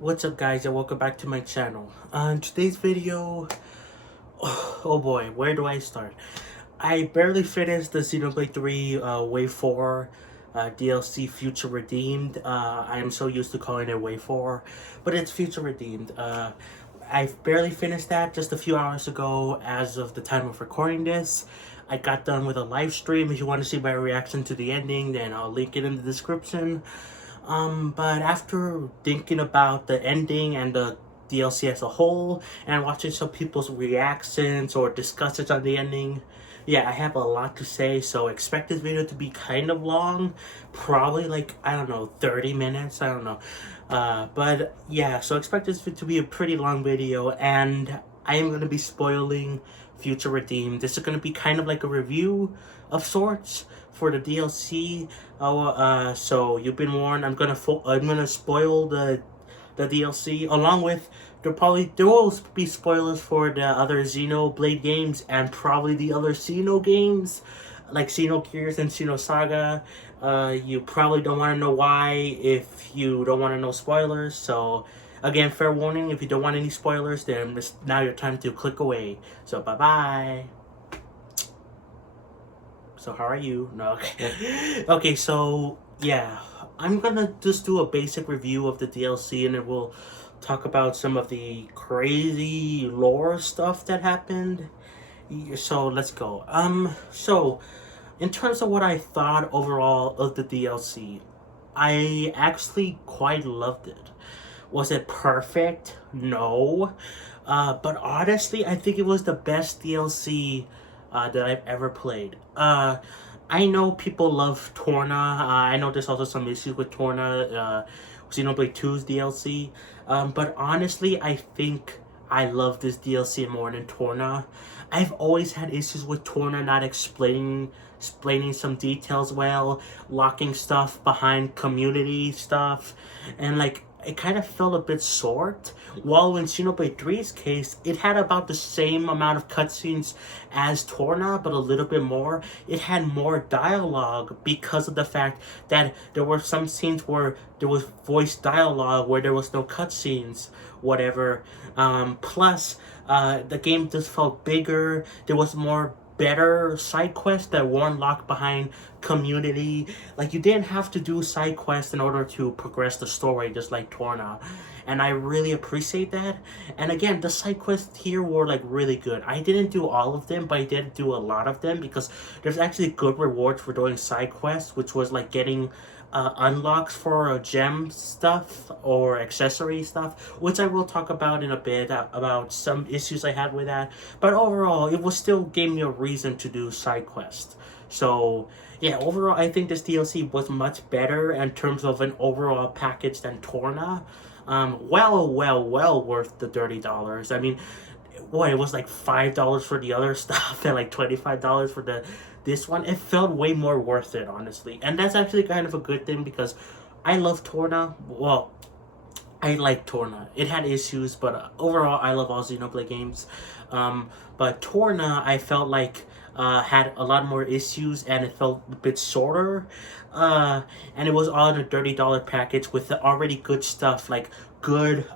What's up, guys, and welcome back to my channel. In today's video, oh boy, where do I start? I barely finished the Xenoblade 3 Wave 4 DLC Future Redeemed. I am so used to calling it Wave 4, but it's Future Redeemed. I've barely finished that just a few hours ago as of the time of recording this. I got done with a live stream. If you want to see my reaction to the ending, then I'll link it in the description. But after thinking about the ending and the DLC as a whole, and watching some people's reactions or discussions on the ending, yeah, I have a lot to say, so expect this video to be kind of long. Probably like, I don't know, 30 minutes, I don't know. But yeah, so expect this to be a pretty long video, and I am going to be spoiling Future Redeemed. This is going to be kind of like a review of sorts for the DLC. So you've been warned. I'm gonna spoil the DLC, along with there will be spoilers for the other Xenoblade games and probably the other Xeno games like Xenogears and Xenosaga. You probably don't want to know why if you don't want to know spoilers. So again, fair warning, if you don't want any spoilers, then it's now your time to click away. So bye bye. So how are you? No, okay. Okay, so yeah, I'm gonna just do a basic review of the DLC, and then we'll talk about some of the crazy lore stuff that happened. So let's go. So in terms of what I thought overall of the DLC, I actually quite loved it. Was it perfect? No. But honestly, I think it was the best DLC that I've ever played. I know people love Torna. I know there's also some issues with Torna, Xenoblade 2's DLC. But honestly, I think I love this DLC more than Torna. I've always had issues with Torna not explaining some details well, locking stuff behind community stuff, and like it kind of felt a bit short. While in Xenoblade 3's case, it had about the same amount of cutscenes as Torna, but a little bit more. It had more dialogue because of the fact that there were some scenes where there was voice dialogue where there was no cutscenes, whatever. Plus, the game just felt bigger. There was more better side quests that weren't locked behind community. Like, you didn't have to do side quests in order to progress the story, just like Torna, and I really appreciate that. And again, the side quests here were like really good. I didn't do all of them, but I did do a lot of them because there's actually good rewards for doing side quests, which was like getting unlocks for gem stuff or accessory stuff, which I will talk about in a bit, about some issues I had with that. But overall, it was still gave me a reason to do side quests. So yeah, overall, I think this DLC was much better in terms of an overall package than Torna. Well worth the $30. I mean, boy, it was like $5 for the other stuff and like $25 for this one. It felt way more worth it, honestly, and that's actually kind of a good thing because I love Torna. Well, I like Torna. It had issues, but overall, I love all Xenoblade games. But Torna, I felt like had a lot more issues, and it felt a bit shorter. And it was all in a $30 package with the already good stuff, like good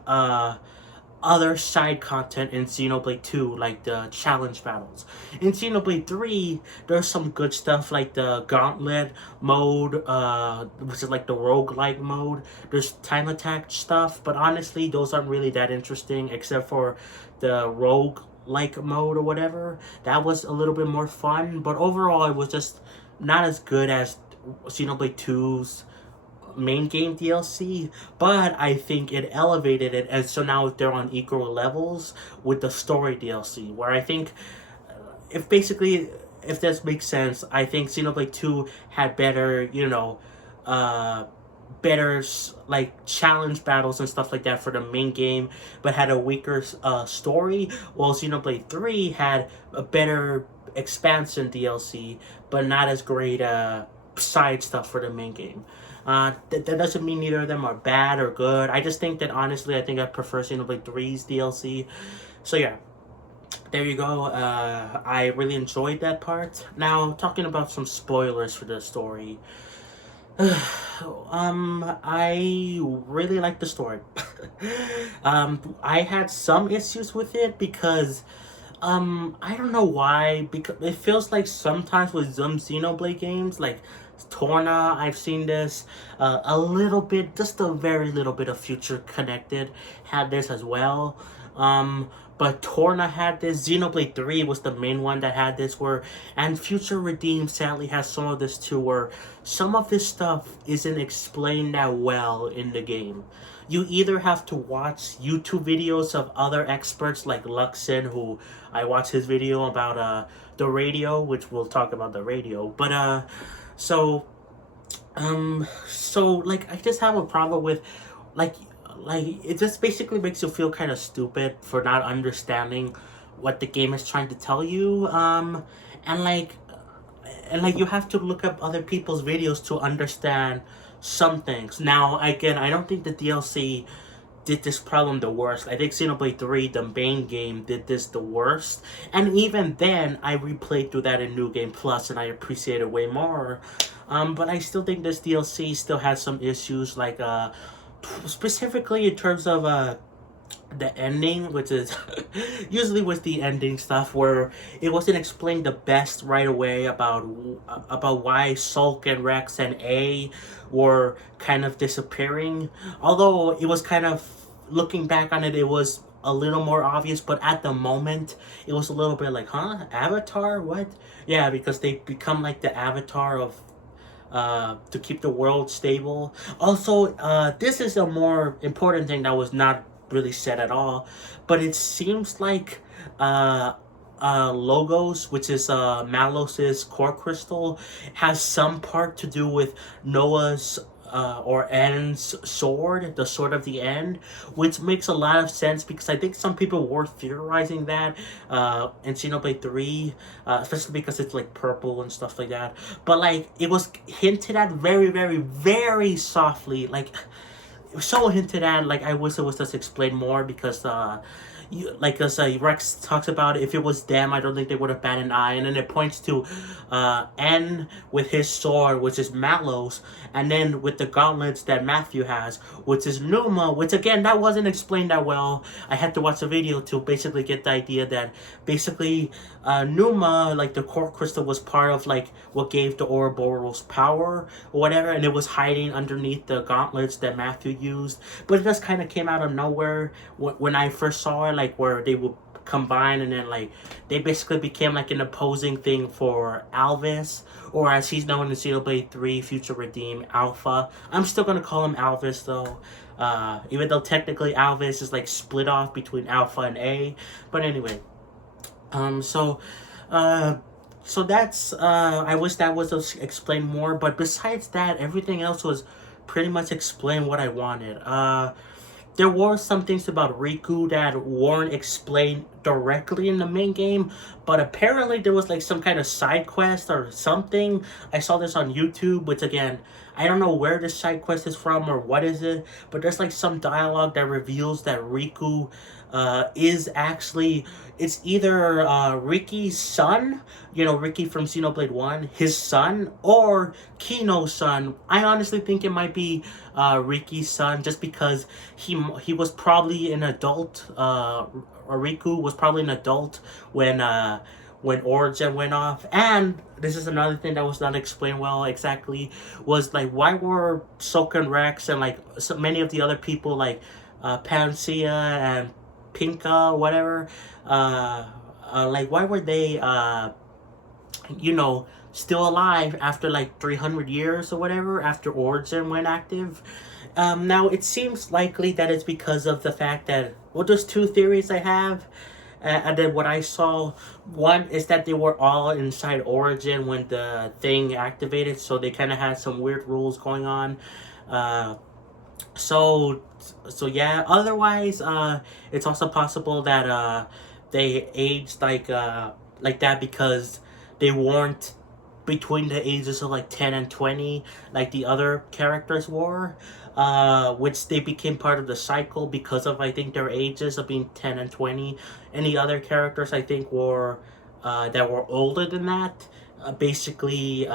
other side content in Xenoblade 2, like the challenge battles. In Xenoblade 3, there's some good stuff like the Gauntlet mode, which is like the roguelike mode. There's time attack stuff, but honestly, those aren't really that interesting except for the rogue-like mode or whatever. That was a little bit more fun, but overall, it was just not as good as Xenoblade 2's main game DLC, but I think it elevated it, and so now they're on equal levels with the story DLC, where I think if this makes sense, I think Xenoblade 2 had better, better like challenge battles and stuff like that for the main game, but had a weaker story, while Xenoblade 3 had a better expansion DLC, but not as great side stuff for the main game. That doesn't mean either of them are bad or good. I just think that, honestly, I think I prefer Xenoblade 3's DLC. So yeah, there you go. I really enjoyed that part. Now, talking about some spoilers for the story. I really like the story. I had some issues with it because I don't know why, because it feels like sometimes with some Xenoblade games, like Torna, I've seen this, a little bit, just a very little bit of Future Connected had this as well. Um, but Torna had this. Xenoblade 3 was the main one that had this, where, and Future Redeemed sadly has some of this too, where some of this stuff isn't explained that well in the game. You either have to watch YouTube videos of other experts like Luxon, who I watched his video about the radio, which we'll talk about the radio. But so so like I just have a problem with like it just basically makes you feel kind of stupid for not understanding what the game is trying to tell you. And like you have to look up other people's videos to understand some things. Now again, I don't think the DLC did this problem the worst. I think Xenoblade 3, the main game, did this the worst. And even then, I replayed through that in New Game Plus and I appreciate it way more. But I still think this DLC still has some issues, like specifically in terms of the ending, which is usually with the ending stuff where it wasn't explained the best right away about why Sulk and Rex and A were kind of disappearing. Although it was kind of, looking back on it, it was a little more obvious, but at the moment it was a little bit like, huh, Avatar, what? Yeah, because they become like the avatar of to keep the world stable. Also, this is a more important thing that was not really said at all, but it seems like Logos, which is Malos's core crystal, has some part to do with Noah's or End's sword, the sword of the End, which makes a lot of sense because I think some people were theorizing that in Xenoblade 3, especially because it's like purple and stuff like that. But like it was hinted at very, very, very softly, like it was so hinted at. Like I wish it was just explained more because like as Rex talks about, if it was them, I don't think they would have batted an eye. And then it points to N with his sword, which is Malos, and then with the gauntlets that Matthew has, which is Numa, which again, that wasn't explained that well. I had to watch a video to basically get the idea that basically Numa, like the core crystal, was part of like what gave the Ouroboros power or whatever, and it was hiding underneath the gauntlets that Matthew used. But it just kind of came out of nowhere when I first saw it, like where they would combine and then like they basically became like an opposing thing for Alvis, or as he's known in Xenoblade 3 Future Redeem, Alpha. I'm still gonna call him Alvis though, even though technically Alvis is like split off between Alpha and A. But anyway, so that's I wish that was explained more, but besides that, everything else was pretty much explained what I wanted. There were some things about Riku that weren't explained directly in the main game, but apparently there was like some kind of side quest or something. I saw this on YouTube, which again, I don't know where this side quest is from or what is it, but there's like some dialogue that reveals that Riku is actually, it's either Ricky's son, you know, Ricky from Xenoblade 1, his son, or Kino's son. I honestly think it might be Ricky's son, just because he was probably an adult, or Riku was probably an adult when Origin went off. And this is another thing that was not explained well exactly, was like why were Sok and Rex and like so many of the other people like Panacea and Pinka, whatever, like why were they you know, still alive after like 300 years or whatever, after Origin went active? Now it seems likely that it's because of the fact that, well, there's two theories I have. And then what I saw, one is that they were all inside Origin when the thing activated, so they kind of had some weird rules going on. So yeah, otherwise it's also possible that they aged like that because they weren't between the ages of like 10 and 20 like the other characters were, which they became part of the cycle because of, I think, their ages of being 10 and 20. Any other characters I think were that were older than that, basically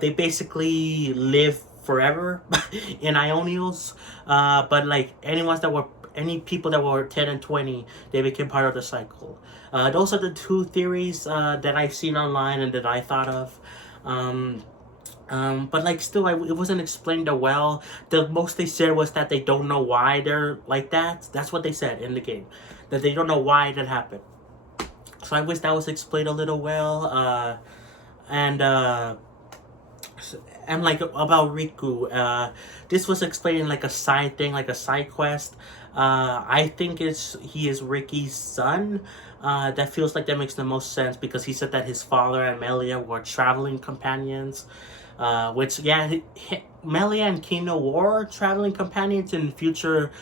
they basically live forever in Ionios. But like any people that were 10 and 20, they became part of the cycle. Those are the two theories that I've seen online and that I thought of. Um, but like still, it wasn't explained that well. The most they said was that they don't know why they're like that. That's what they said in the game, that they don't know why that happened. So I wish that was explained a little well. And like about Riku, this was explained like a side thing, like a side quest. I think he is Ricky's son. That feels like that makes the most sense because he said that his father and Melia were traveling companions. Which yeah, Melia and Kino were traveling companions in future,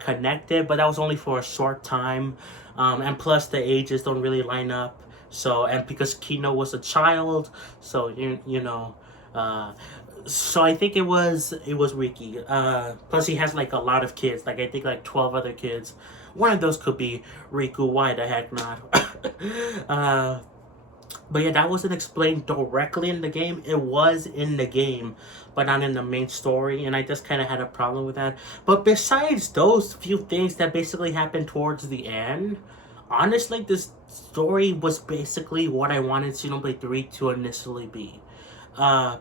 connected, but that was only for a short time. And plus the ages don't really line up. So and because Kino was a child, so you know. Uh, so I think it was Riki. Plus he has like a lot of kids. Like I think like 12 other kids. One of those could be Riku. Why the heck not? uh, but yeah, that wasn't explained directly in the game. It was in the game, but not in the main story. And I just kind of had a problem with that. But besides those few things that basically happened towards the end, honestly, this story was basically what I wanted Xenoblade 3 to initially be.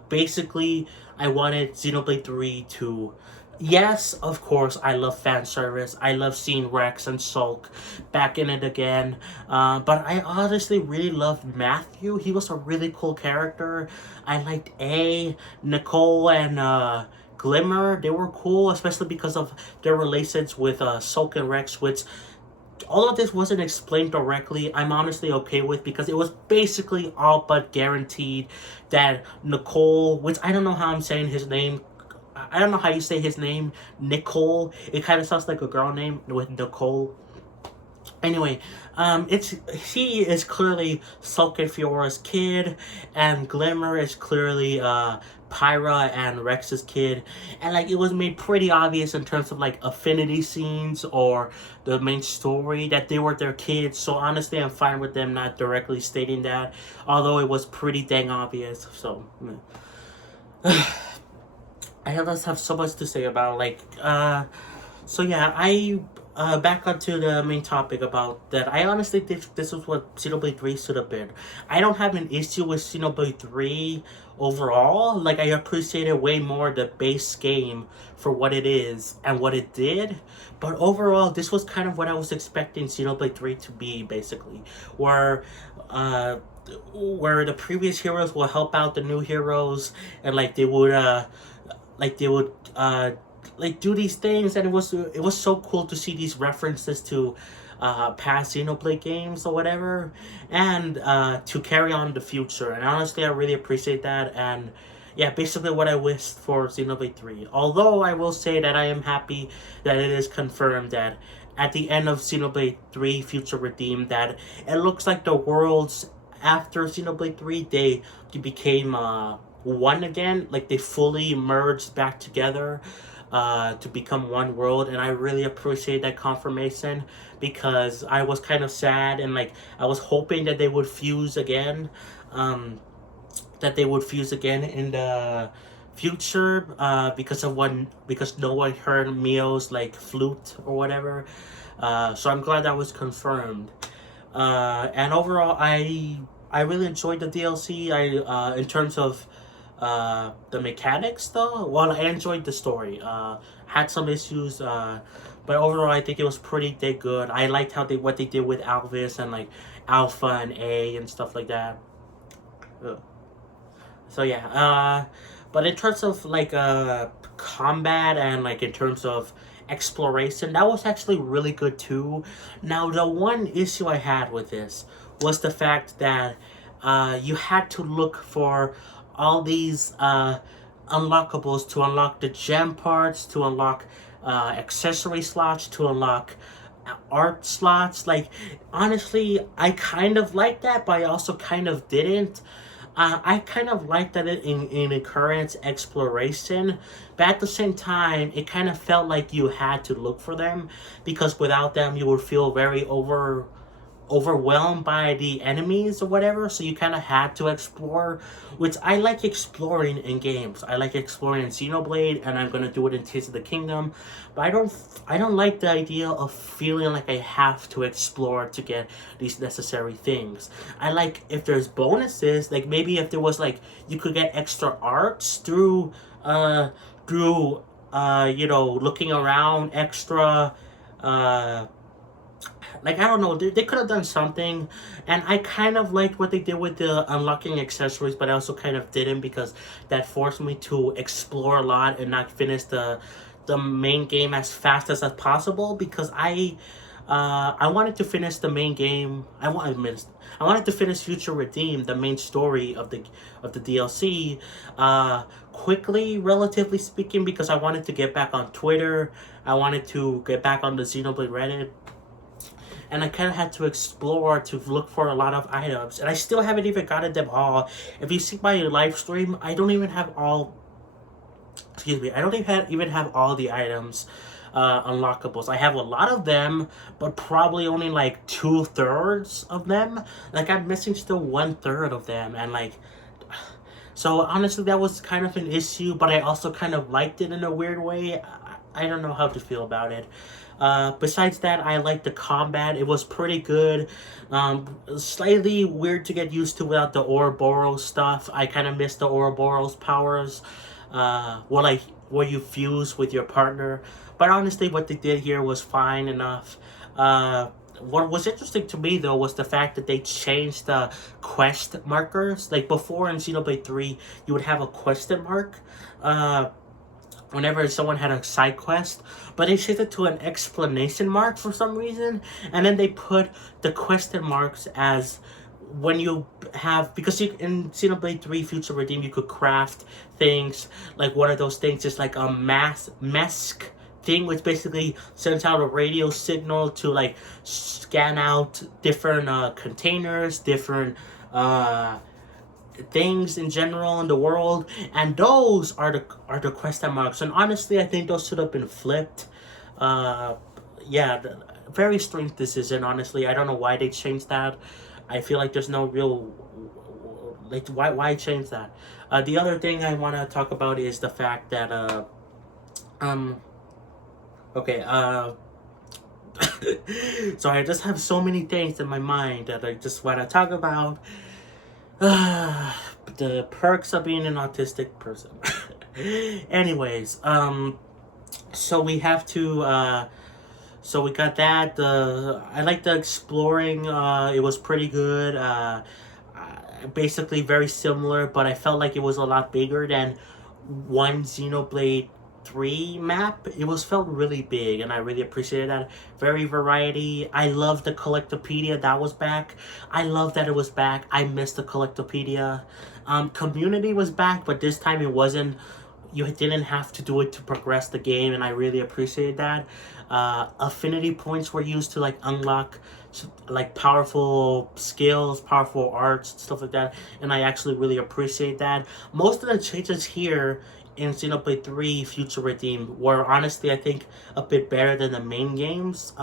Basically, I wanted Xenoblade 3 to. Yes, of course, I love fan service. I love seeing Rex and Sulk back in it again. But I honestly really loved Matthew. He was a really cool character. I liked Nicole, and Glimmer. They were cool, especially because of their relations with Sulk and Rex, which all of this wasn't explained directly. I'm honestly okay with, because it was basically all but guaranteed that Nicole, which I don't know how I'm saying his name. I don't know how you say his name, Nicole. It kind of sounds like a girl name with Nicole. Anyway, he is clearly Sulk and Fiora's kid, and Glimmer is clearly Pyra and Rex's kid, and like it was made pretty obvious in terms of like affinity scenes or the main story that they were their kids. So honestly, I'm fine with them not directly stating that, although it was pretty dang obvious. So I just have so much to say about like so yeah, I back onto the main topic about that. I honestly think this is what Xenoblade 3 should have been. I don't have an issue with Xenoblade 3 overall. Like I appreciated way more the base game for what it is and what it did. But overall, this was kind of what I was expecting Xenoblade 3 to be, basically. Where the previous heroes will help out the new heroes, and like they would like do these things, and it was so cool to see these references to past Xenoblade games or whatever, and to carry on the future. And honestly, I really appreciate that. And yeah, basically what I wished for Xenoblade 3. Although I will say that I am happy that it is confirmed that at the end of Xenoblade 3 Future Redeemed, that it looks like the worlds after Xenoblade 3, they became one again. Like they fully merged back together to become one world, and I really appreciate that confirmation, because I was kind of sad, and like I was hoping that they would fuse again, in the future, because no one heard Mio's like flute or whatever. So I'm glad that was confirmed. And overall, I really enjoyed the DLC. In terms of the mechanics, though, well, I enjoyed the story. Had some issues, but overall I think it was pretty dang good. I liked what they did with Alvis and like Alpha and A and stuff like that. Ugh. So yeah, but in terms of like combat and like in terms of exploration, that was actually really good too. Now the one issue I had with this was the fact that you had to look for all these unlockables to unlock the gem parts, to unlock accessory slots, to unlock art slots. Like honestly, I kind of like that, but I also kind of didn't. I kind of liked that it in encouraged exploration, but at the same time, it kind of felt like you had to look for them, because without them, you would feel very overwhelmed by the enemies or whatever, so you kind of had to explore, which I like exploring in games. I like exploring in Xenoblade, and I'm gonna do it in Tears of the Kingdom, but I don't like the idea of feeling like I have to explore to get these necessary things. I like if there's bonuses, like maybe if there was like you could get extra arts through looking around extra, like I don't know, they could have done something. And I kind of liked what they did with the unlocking accessories, but I also kind of didn't, because that forced me to explore a lot and not finish the main game as fast as possible, because I wanted to finish the main game. I wanted to finish Future Redeem, the main story of the DLC, quickly, relatively speaking, because I wanted to get back on Twitter. I wanted to get back on the Xenoblade Reddit, and I kind of had to explore to look for a lot of items, and I still haven't even gotten them all. If you see my live stream, I don't even have all. Excuse me, I don't even have all the items unlockables. I have a lot of them, but probably only like 2/3 of them. Like I'm missing still 1/3 of them, and like, so honestly, that was kind of an issue. But I also kind of liked it in a weird way. I don't know how to feel about it. Besides that, I liked the combat. It was pretty good. Slightly weird to get used to without the Ouroboros stuff. I kind of missed the Ouroboros powers. Where you fuse with your partner. But honestly, what they did here was fine enough. What was interesting to me, though, was the fact that they changed the quest markers. Like before in Xenoblade 3, you would have a question mark whenever someone had a side quest, but they changed it to an exclamation mark for some reason, and then they put the question marks as when you have, because in Xenoblade 3 Future Redeem, you could craft things. Like one of those things is like a mask thing, which basically sends out a radio signal to like scan out different containers, different things in general in the world, and those are the question marks. And honestly, I think those should have been flipped. Yeah, very strange decision. Honestly, I don't know why they changed that. I feel like there's no real, like, why change that? The other thing I want to talk about is the fact that okay, sorry, I just have so many things in my mind that I just want to talk about. The perks of being an autistic person. Anyways, so we have to, so we got that. I like the exploring. It was pretty good. Basically very similar, but I felt like it was a lot bigger than one Xenoblade 3 map. It felt really big, and I really appreciated that. Very variety. I love the Collectopedia that was back. I love that it was back. I missed the Collectopedia. Community was back, but this time it wasn't. You didn't have to do it to progress the game, and I really appreciate that. Affinity points were used to like unlock like powerful skills, powerful arts, stuff like that, and I actually really appreciate that. Most of the changes here in Xenoblade 3 Future Redeem were honestly, I think, a bit better than the main game's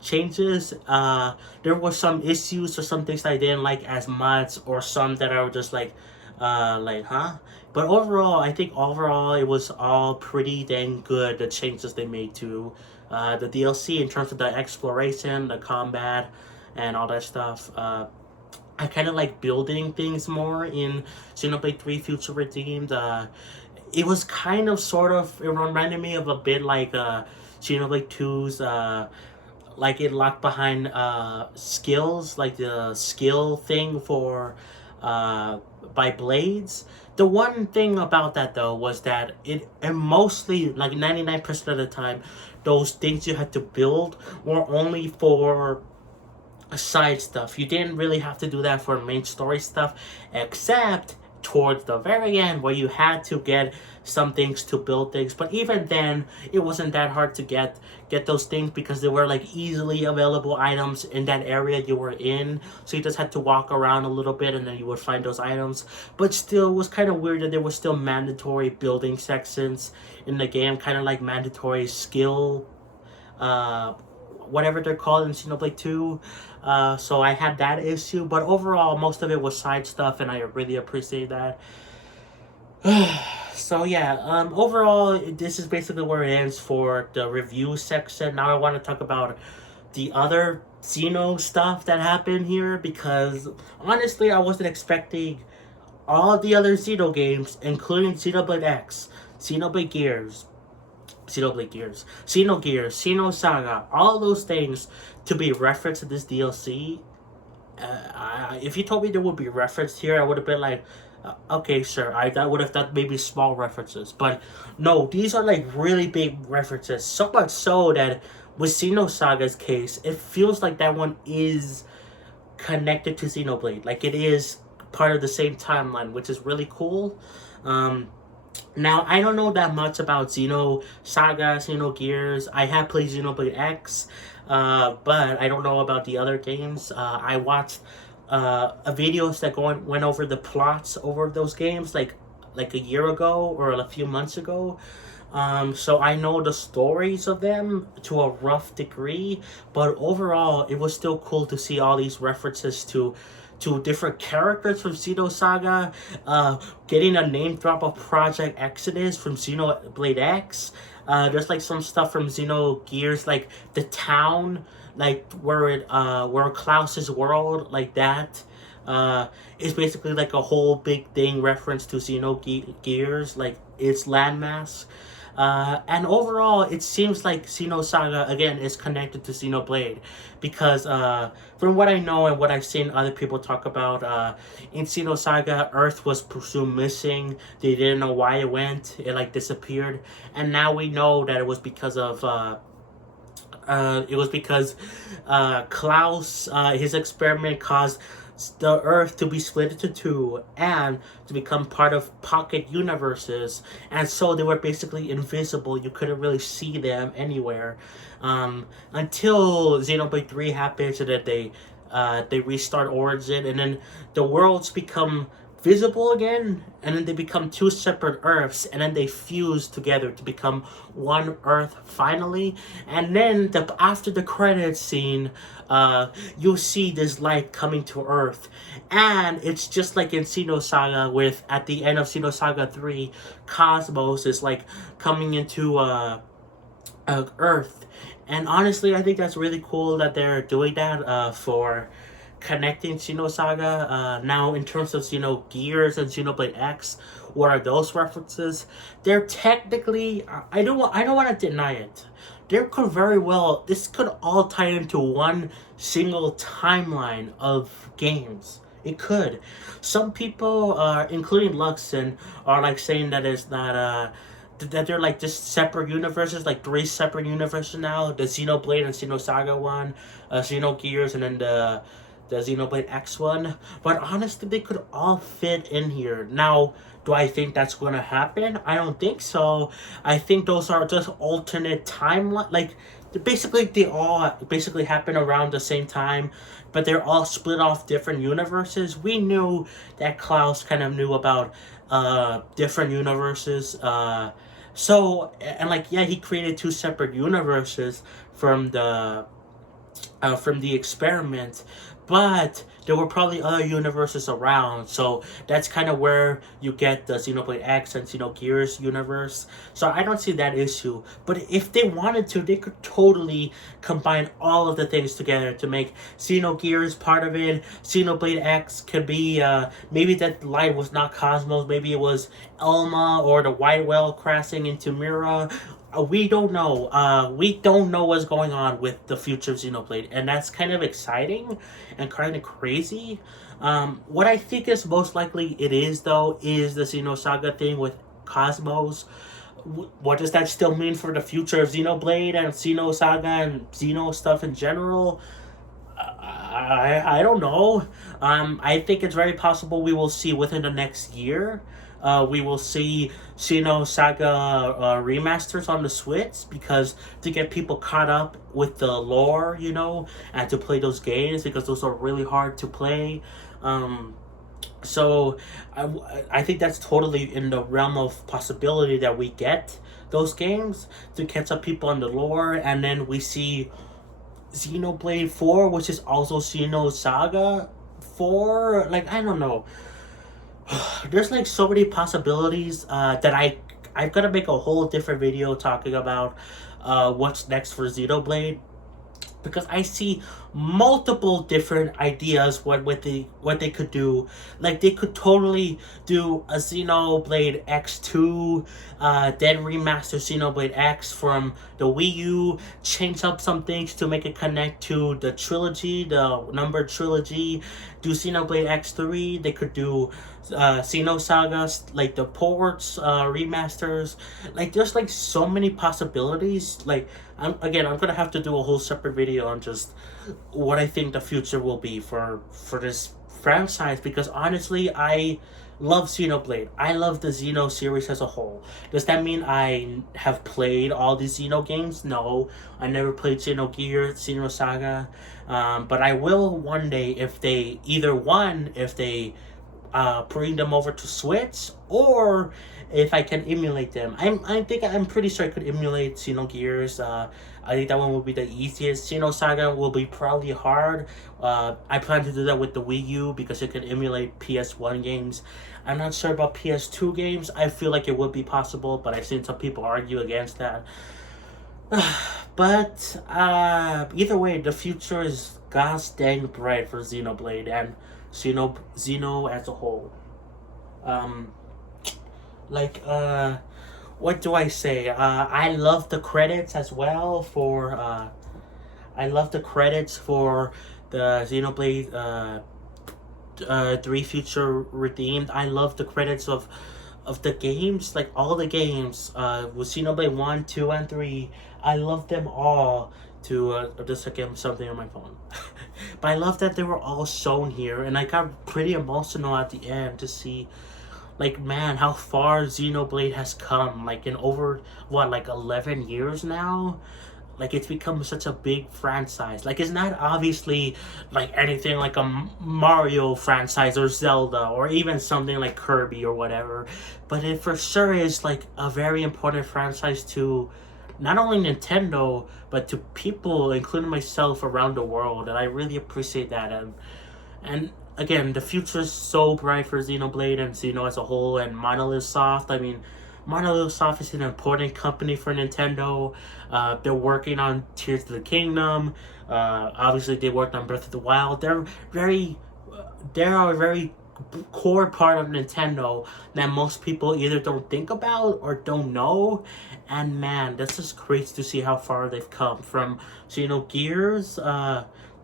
changes. There were some issues or some things that I didn't like as much, or some that I was just like huh? But overall, I think it was all pretty dang good, the changes they made to the DLC in terms of the exploration, the combat, and all that stuff. I kind of like building things more in Xenoblade 3 Future Redeemed. It was kind of sort of, it reminded me of a bit like Xenoblade 2's, like it locked behind skills, like the skill thing for by blades. The one thing about that though was that and mostly like 99% of the time, those things you had to build were only for side stuff. You didn't really have to do that for main story stuff, except towards the very end where you had to get some things to build things. But even then, it wasn't that hard to get those things, because they were like easily available items in that area you were in. So you just had to walk around a little bit and then you would find those items. But still, it was kind of weird that there were still mandatory building sections in the game, kind of like mandatory skill whatever they're called in Xenoblade 2. So I had that issue, but overall, most of it was side stuff, and I really appreciate that. So yeah, overall, this is basically where it ends for the review section. Now I want to talk about the other Xeno stuff that happened here, because honestly, I wasn't expecting all the other Xeno games, including Xenoblade X, Xenoblade Gears, Xeno Saga, all those things to be referenced in this DLC. If you told me there would be referenced here, I would have been like, okay, sure. I would have thought maybe small references, but no, these are like really big references. So much so that with Xeno Saga's case, it feels like that one is connected to Xenoblade. Like it is part of the same timeline, which is really cool. Now, I don't know that much about Xeno Saga, Xenogears. I have played Xenoblade X, but I don't know about the other games. I watched videos that went over the plots over those games like a year ago or a few months ago. So I know the stories of them to a rough degree, but overall, it was still cool to see all these references to different characters from Xeno Saga, getting a name drop of Project Exodus from Xenoblade X. There's like some stuff from Xenogears, like the town, like where Klaus's world, like that, is basically like a whole big thing reference to Xenogears, like its landmass. And overall, it seems like Xeno Saga, again, is connected to Xenoblade. Because from what I know and what I've seen other people talk about, in Xeno Saga, Earth was presumed missing. They didn't know why it went. It like disappeared. And now we know that it was because of... Klaus, his experiment caused the Earth to be split into two and to become part of pocket universes, and so they were basically invisible. You couldn't really see them anywhere until Xenoblade 3 happens, and then they restart Origin, and then the worlds become visible again, and then they become two separate Earths, and then they fuse together to become one Earth finally. And then after the credits scene, you'll see this light coming to Earth, and it's just like in Xeno Saga, with at the end of Xeno Saga 3, Cosmos is like coming into Earth. And honestly, I think that's really cool that they're doing that for connecting Xeno Saga. Now, in terms of Xenogears and Xenoblade X, what are those references? They're technically, I don't want to deny it. There could very well, this could all tie into one single timeline of games. It could. Some people, including Luxon, are like saying that it's not that they're like just separate universes, like 3 separate universes now. The Xenoblade and Xeno Saga one, Xenogears, and then the Xenoblade X one. But honestly, they could all fit in here. Now, do I think that's going to happen? I don't think so. I think those are just alternate timeline. Like, they all basically happen around the same time, but they're all split off different universes. We knew that Klaus kind of knew about different universes. So, and like, yeah, he created 2 separate universes from the experiment, but there were probably other universes around, so that's kind of where you get the Xenoblade X and Xenogears universe. So I don't see that issue, but if they wanted to, they could totally combine all of the things together to make Xenogears part of it. Xenoblade X could be, maybe that light was not Cosmos, maybe it was Elma or the White Whale crashing into Mira. We don't know. We don't know what's going on with the future of Xenoblade, and that's kind of exciting and kind of crazy. What I think is most likely it is, though, is the Xeno Saga thing with Cosmos. What does that still mean for the future of Xenoblade and Xeno Saga and Xeno stuff in general? I don't know. I think it's very possible we will see within the next year. We will see Xeno Saga remasters on the Switch, because to get people caught up with the lore, and to play those games, because those are really hard to play. So I think that's totally in the realm of possibility that we get those games to catch up people on the lore, and then we see Xenoblade 4, which is also Xenosaga 4. Like, I don't know. There's like so many possibilities that I'm gonna make a whole different video talking about what's next for Xenoblade, because I see multiple different ideas what they could do. Like, they could totally do a Xenoblade X2, then remaster Xenoblade X from the Wii U, change up some things to make it connect to the trilogy, the numbered trilogy. Do Xenoblade X3. They could do Xenosaga, like the ports, remasters. Like, there's like so many possibilities. Like, I'm gonna have to do a whole separate video on just what I think the future will be for this franchise, because honestly, I love Xenoblade. I love the Xeno series as a whole. Does that mean I have played all these Xeno games? No, I never played Xenogears, Xenosaga, but I will one day if they bring them over to Switch, or if I can emulate them. I'm pretty sure I could emulate Xenogears. I think that one will be the easiest. Xenosaga will be probably hard. I plan to do that with the Wii U because it can emulate PS1 games. I'm not sure about PS2 games. I feel like it would be possible, but I've seen some people argue against that. But either way, the future is gosh dang bright for Xenoblade and Xeno as a whole. Um, like what do I say? I love the credits as well for I love the credits for the Xenoblade 3 Future Redeemed. I love the credits of the games, like all the games with Xenoblade 1, 2, and 3. I love them all. To just again something on my phone. But I love that they were all shown here, and I got pretty emotional at the end to see, like, man, how far Xenoblade has come. Like, in over what, like 11 years now. Like, it's become such a big franchise. Like, it's not obviously like anything like a Mario franchise or Zelda or even something like Kirby or whatever, but it for sure is like a very important franchise to not only Nintendo but to people, including myself, around the world, and I really appreciate that. And again, the future is so bright for Xenoblade and Xeno as a whole, and Monolith Soft. I mean, Monolith Soft is an important company for Nintendo. They're working on Tears of the Kingdom. Obviously, they worked on Breath of the Wild. They're a very core part of Nintendo that most people either don't think about or don't know. And man, that's just crazy to see how far they've come from Xenogears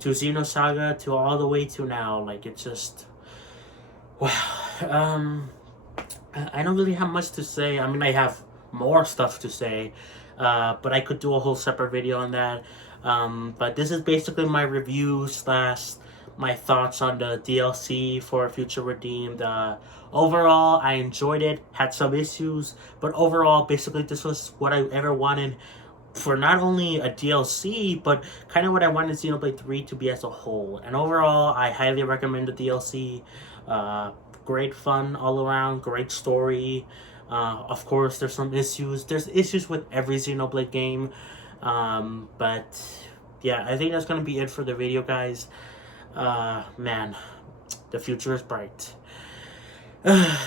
to Xenosaga to all the way to now. Like, it's just wow. I don't really have much to say. I mean, I have more stuff to say, but I could do a whole separate video on that. But this is basically my review slash my thoughts on the DLC for Future Redeemed. Overall, I enjoyed it. Had some issues, but overall, basically, this was what I ever wanted for not only a DLC, but kind of what I wanted Xenoblade 3 to be as a whole. And overall, I highly recommend the DLC. Great fun all around, great story. Of course, there's some issues. There's issues with every Xenoblade game. But yeah, I think that's going to be it for the video, guys. Man, the future is bright.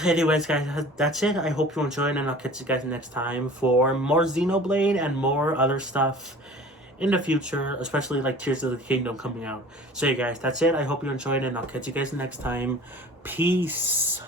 Anyways, guys, that's it. I hope you enjoyed, and I'll catch you guys next time for more Xenoblade and more other stuff in the future, especially like Tears of the Kingdom coming out. So yeah, guys, that's it. I hope you enjoyed, and I'll catch you guys next time. Peace.